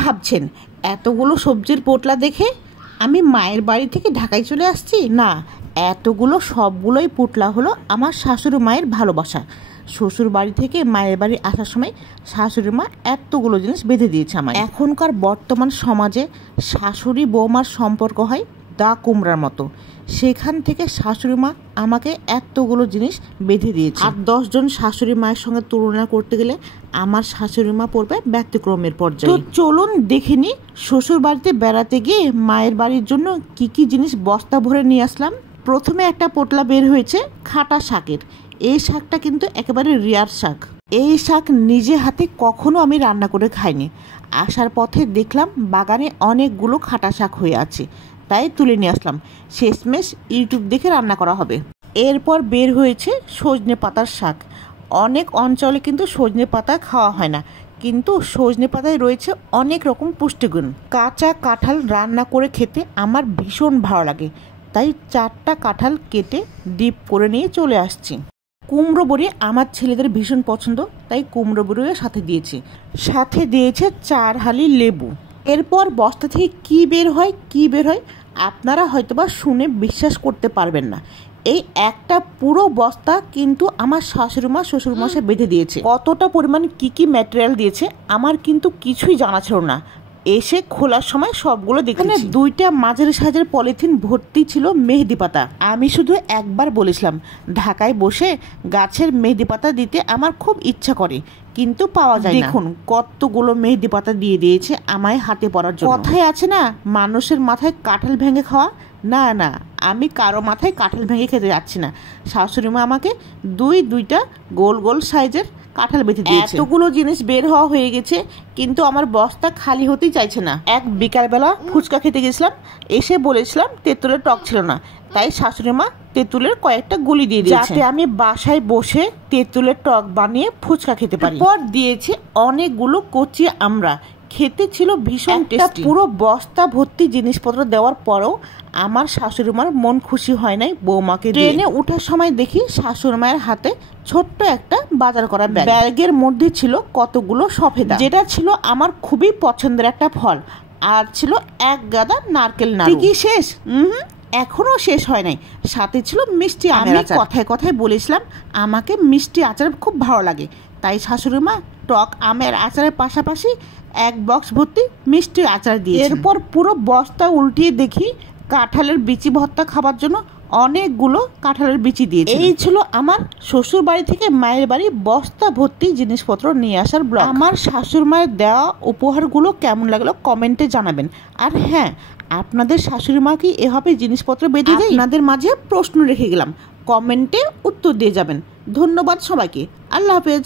ভাবছেন এতগুলো সবজির পোটলা দেখে আমি মায়ের বাড়ি থেকে ঢাকায় চলে আসছি? না, এতগুলো সবগুলোই পোটলা হলো আমার শাশুড়ি মায়ের ভালোবাসা। শ্বশুর বাড়ি থেকে মায়ের বাড়ি আসার সময় শাশুড়ি মা এতগুলো জিনিস বেঁধে দিয়েছে আমার। এখনকার বর্তমান সমাজে শাশুড়ি বৌমার সম্পর্ক হয় দা কুমড়ার মতো। সেখান থেকে শাশুড়ি মা আমাকে এতগুলো জিনিস বেঁধে দিয়েছে। আর 10 জন শাশুড়ি মায়ের সঙ্গে তুলনা করতে গেলে আমার শাশুড়ি মা পড়বে ব্যতিক্রমের পর্যায়ে। তো চলুন দেখিনি শ্বশুর বাড়িতে বেড়াতে গিয়ে মায়ের বাড়ির জন্য কি কি জিনিস বস্তা ভরে নিয়ে আসলাম। প্রথমে একটা পোটলা বের হয়েছে খাটা শাকের। এই শাকটা কিন্তু একেবারে রেয়ার শাক। এই শাক নিজে হাতে কখনো আমি রান্না করে খাইনি। আসার পথে দেখলাম বাগানে অনেকগুলো খাটা শাক হয়ে আছে, তাই তুলে নিয়ে আসলাম। শেষমেশ ইউটিউব দেখে রান্না করা হবে। এরপর বের হয়েছে সজনে পাতার শাক। অনেক অঞ্চলে কিন্তু সজনে পাতা খাওয়া হয় না, কিন্তু সজনে পাতায় রয়েছে অনেক রকম পুষ্টিগুণ। কাঁচা কাঁঠাল রান্না করে খেতে আমার ভীষণ ভালো লাগে, তাই 4টা কাঁঠাল কেটে ডিপ করে নিয়ে চলে আসছি। কুমড়ো বড়ি আমার ছেলেদের ভীষণ পছন্দ, তাই কুমড়ো বড়িও সাথে দিয়েছি। সাথে দিয়েছে 4 হালি লেবু। এরপর বস্তা থেকে কি বের হয় আপনারা হয়তোবা শুনে বিশ্বাস করতে পারবেন না। এই একটা পুরো বস্তা কিন্তু আমার শাশুড়ি মা শ্বশুরমশাই বেঁধে দিয়েছে। কতটা পরিমাণ কি ম্যাটেরিয়াল দিয়েছে আমার কিন্তু কিছুই জানা ছিল না। এসে খোলার সময় সবগুলো দেখেছি। 2টা মাঝারি সাইজের পলিথিন ভর্তি ছিল মেহেদি পাতা। আমি শুধু একবার বলেছিলাম ঢাকায় বসে গাছের মেহেদি পাতা দিতে আমার খুব ইচ্ছা করে, কিন্তু পাওয়া যায় না। দেখুন কতগুলো মেহেদি পাতা দিয়ে দিয়েছে আমায় হাতে পড়ার জন্য। কথায় আছে না, মানুষের মাথায় কাঁঠাল ভেঙে খাওয়া। না না, আমি কারো মাথায় কাঁঠাল ভেঙে খেতে যাচ্ছি না। শাশুড়ি মা আমাকে দুইটা গোল গোল সাইজের কাঁঠাল বেঁধে দিয়েছে। এতগুলো জিনিস বের হওয়া হয়ে গেছে, কিন্তু আমার বস্তা খালি হতেই চাইছে না। এক বিকালবেলা ফুচকা খেতে গেছিলাম, এসে বলেছিলাম তেঁতুলের টক ছিল না, তাই শাশুড়ি মা তেঁতুলের কয়েকটা গুলি দিয়ে দিয়েছে যাতে আমি বাসায় বসে তেঁতুলের টক বানিয়ে ফুচকা খেতে পারি। পর দিয়েছে অনেকগুলো কচি আমড়া, খেতে ছিল ভীষণ টেস্টি। পুরো বস্তা ভর্তি জিনিসপত্র দেওয়ার পরেও আমার শাশুড়ি মার মন খুশি হয় নাই বৌমাকে। ট্রেনে ওঠার সময় দেখি শাশুড়ি মায়ের হাতে ছোট্ট একটা বাজার করা ব্যাগ। ব্যাগের মধ্যে ছিল কতগুলো সফেদা, যেটা ছিল আমার খুবই পছন্দের একটা ফল, আর ছিল এক গাদা নারকেল নাড়ু। কি শেষ? এখনো শেষ হয় নাই। সাথে ছিল মিষ্টি আমের আচার। কথায় কথায় বলেছিলাম আমাকে মিষ্টি আচার খুব ভালো লাগে, তাই শাশুড়ি মা টক আমের আচারের পাশাপাশি 1 বক্স ভর্তি মিষ্টি আচার দিয়েছে। এরপর পুরো বস্তা উল্টিয়ে দেখি কাঁঠালের বিচি ভর্তা খাবার জন্য অনেকগুলো কাঁঠালের বিচি দিয়েছে। এই ছিল আমার শ্বশুর বাড়ি থেকে মায়ের বাড়ি বস্তা ভর্তি জিনিসপত্র নিয়ে আসার ব্লগ। আমার শাশুড় মায়ের দেওয়া উপহারগুলো কেমন লাগলো কমেন্টে জানাবেন। আর হ্যাঁ, আপনাদের শাশুড়ি মা কি এভাবে জিনিসপত্র বেঁধে দেয়? আপনাদের মাঝে প্রশ্ন রেখে গেলাম, কমেন্টে উত্তর দিয়ে যাবেন। ধন্যবাদ সবাইকে। আল্লাহ হাফেজ।